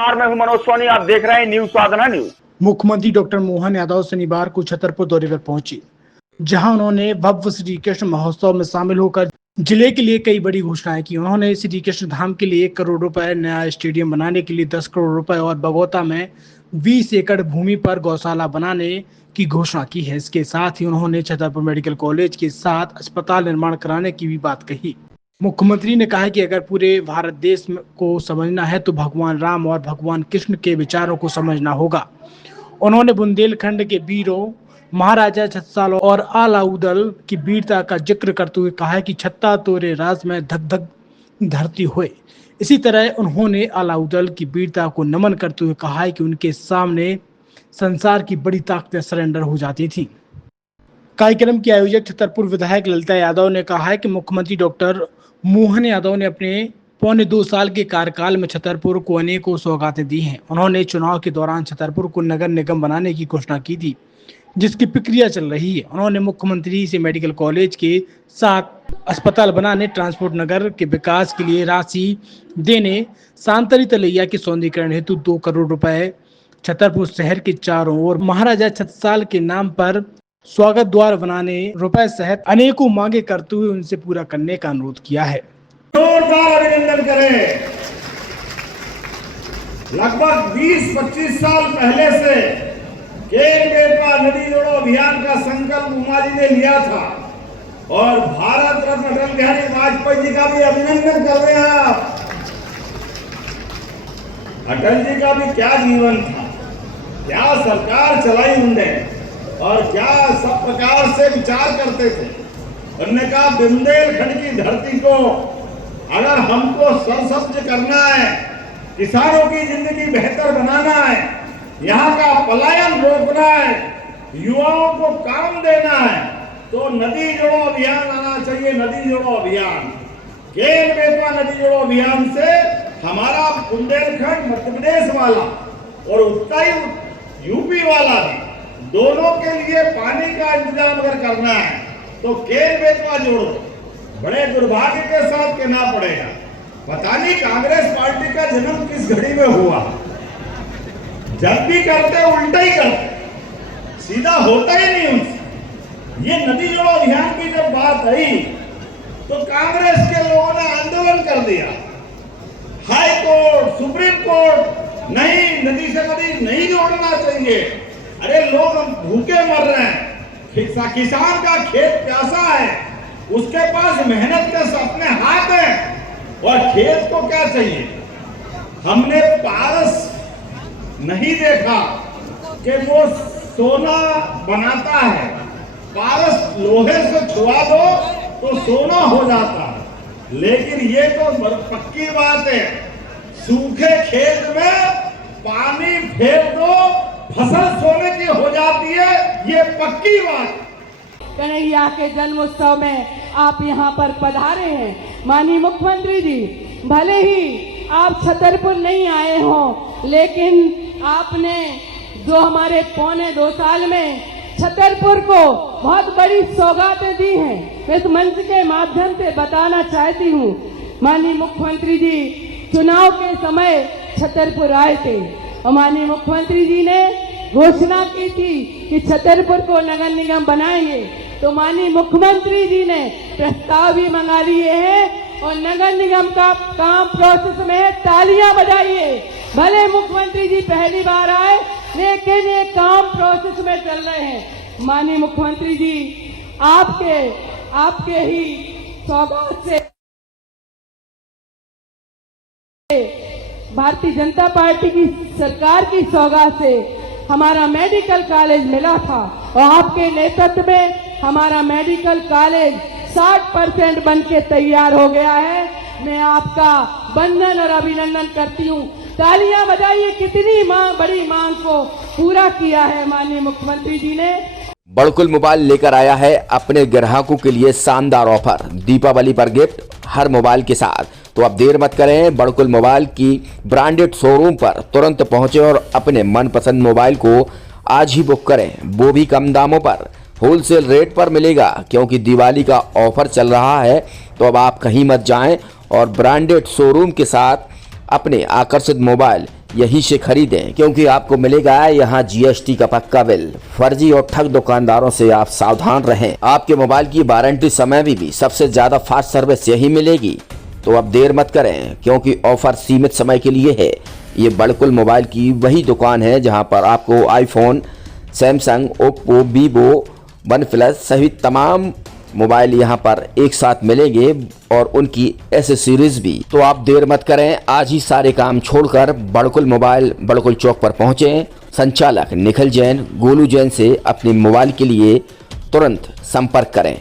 नमस्कार, मैं हूं मनोज सोनी। आप देख रहे हैं न्यूज साधना न्यूज। मुख्यमंत्री डॉक्टर मोहन यादव शनिवार को छतरपुर दौरे पर पहुंचे, जहां उन्होंने भव्य श्री कृष्ण महोत्सव में शामिल होकर जिले के लिए कई बड़ी घोषणाएं की। उन्होंने श्री कृष्ण धाम के लिए 1 करोड़ रुपए, नया स्टेडियम बनाने के लिए 10 करोड़ रुपए और बगौता में 20 एकड़ भूमि पर गौशाला बनाने की घोषणा की है। इसके साथ ही उन्होंने छतरपुर मेडिकल कॉलेज के साथ अस्पताल निर्माण कराने की भी बात कही। मुख्यमंत्री ने कहा कि अगर पूरे भारत देश को समझना है तो भगवान राम और भगवान कृष्ण के विचारों को समझना होगा। उन्होंने बुंदेलखंड के वीरों महाराजा छत्साल और अलाउदल की वीरता का जिक्र करते हुए कहा कि छत्ता तोरे राज में धक धक धरती हुए। इसी तरह उन्होंने अलाउदल की वीरता को नमन करते हुए कहा कि उनके सामने संसार की बड़ी ताकतें सरेंडर हो जाती थी। कार्यक्रम के आयोजक छतरपुर विधायक ललिता यादव ने कहा है कि मुख्यमंत्री डॉक्टर मोहन यादव ने अपने पौने 2 साल के कार्यकाल में छतरपुर को अनेकों सौगातें दी हैं। उन्होंने चुनाव के दौरान छतरपुर को नगर निगम बनाने की घोषणा की थी, जिसकी प्रक्रिया चल रही है। उन्होंने मुख्यमंत्री से मेडिकल कॉलेज के साथ अस्पताल बनाने, ट्रांसपोर्ट नगर के विकास के लिए राशि देने, सांतरी तलैया के सौंदर्यीकरण हेतु 2 करोड़ रुपए, छतरपुर शहर के चारों ओर महाराजा छत्साल के नाम पर स्वागत द्वार बनाने रुपए सहित अनेकों मांगे करते हुए उनसे पूरा करने का अनुरोध किया है। जोरदार अभिनंदन करें। लगभग 20-25 साल पहले से केरबेटवा नदी जोड़ो अभियान का संकल्प उमा जी ने लिया था और भारत रत्न अटल बिहारी वाजपेयी जी का भी अभिनंदन कर रहे हैं आप। अटल जी का भी क्या जीवन था, क्या सरकार चलाई उनने और क्या सब प्रकार से विचार करते थे। उन्होंने कहा बुंदेलखंड की धरती को अगर हमको सरसब्ज करना है, किसानों की जिंदगी बेहतर बनाना है, यहाँ का पलायन रोकना है, युवाओं को काम देना है, तो नदी जोड़ो अभियान आना चाहिए। नदी जोड़ो अभियान, केरबेटवा नदी जोड़ो अभियान से हमारा बुंदेलखंड मध्य प्रदेश वाला और उत्तरी यूपी वाला भी, दोनों के लिए पानी का इंतजाम अगर करना है तो केरबेटवा जोड़ो। बड़े दुर्भाग्य के साथ कहना पड़ेगा, पता नहीं कांग्रेस पार्टी का जन्म किस घड़ी में हुआ। जब भी करते उल्टा ही करते, सीधा होता ही नहीं उनसे। ये नदी जोड़ो अभियान की जब बात आई तो कांग्रेस के लोगों ने आंदोलन कर दिया। हाई कोर्ट, सुप्रीम कोर्ट, नहीं, नदी से नदी नहीं जोड़ना चाहिए। अरे लोग भूखे मर रहे हैं, किसान का खेत प्यासा है, उसके पास मेहनत के अपने हाथ हैं और खेत को क्या चाहिए। हमने पारस नहीं देखा कि वो सोना बनाता है, पारस लोहे से छुआ दो तो सोना हो जाता है। लेकिन ये तो पक्की बात है, सूखे खेत में पानी फेर दो, फसल सोने की हो जाती है, ये पक्की बात। कन्हैया के जन्मोत्सव में आप यहाँ पर पधारे हैं। माननीय मुख्यमंत्री जी, भले ही आप छतरपुर नहीं आए हों, लेकिन आपने जो हमारे पौने 2 साल में छतरपुर को बहुत बड़ी सौगातें दी हैं, मैं इस मंच के माध्यम से बताना चाहती हूँ। माननीय मुख्यमंत्री जी चुनाव के समय छतरपुर आए थे और माननीय मुख्यमंत्री जी ने घोषणा की थी कि छतरपुर को नगर निगम बनाएंगे। तो माननीय मुख्यमंत्री जी ने प्रस्ताव भी मंगा लिए हैं और नगर निगम का काम प्रोसेस में है। तालियां बजाइए। भले मुख्यमंत्री जी पहली बार आए, लेकिन ये काम प्रोसेस में चल रहे हैं। माननीय मुख्यमंत्री जी, आपके ही सौगात से भारतीय जनता पार्टी की सरकार की सौगात से हमारा मेडिकल कॉलेज मिला था और आपके नेतृत्व में हमारा मेडिकल कॉलेज 60% बन के तैयार हो गया है। मैं आपका वंदन और अभिनंदन करती हूँ। तालियां बजाइए। कितनी बड़ी मांग को पूरा किया है माननीय मुख्यमंत्री जी ने। बड़कुल मोबाइल लेकर आया है अपने ग्राहकों के लिए शानदार ऑफर, दीपावली पर गिफ्ट हर मोबाइल के साथ। तो अब देर मत करें, बड़कुल मोबाइल की ब्रांडेड शोरूम पर तुरंत पहुंचे और अपने मनपसंद मोबाइल को आज ही बुक करें, वो भी कम दामों पर। होलसेल रेट पर मिलेगा क्योंकि दिवाली का ऑफर चल रहा है। तो अब आप कहीं मत जाएं और ब्रांडेड शोरूम के साथ अपने आकर्षित मोबाइल यहीं से खरीदें, क्योंकि आपको मिलेगा यहाँ जीएसटी का पक्का बिल। फर्जी और ठग दुकानदारों से आप सावधान रहें। आपके मोबाइल की वारंटी समय में भी सबसे ज्यादा फास्ट सर्विस यही मिलेगी। तो अब देर मत करें, क्योंकि ऑफर सीमित समय के लिए है। ये बड़कुल मोबाइल की वही दुकान है जहां पर आपको iPhone, Samsung, Oppo, Vivo, OnePlus सहित तमाम मोबाइल यहां पर एक साथ मिलेंगे और उनकी एसेसरीज भी। तो आप देर मत करें, आज ही सारे काम छोड़कर बड़कुल मोबाइल बड़कुल चौक पर पहुंचें। संचालक निखिल जैन, गोलू जैन से अपने मोबाइल के लिए तुरंत संपर्क करें।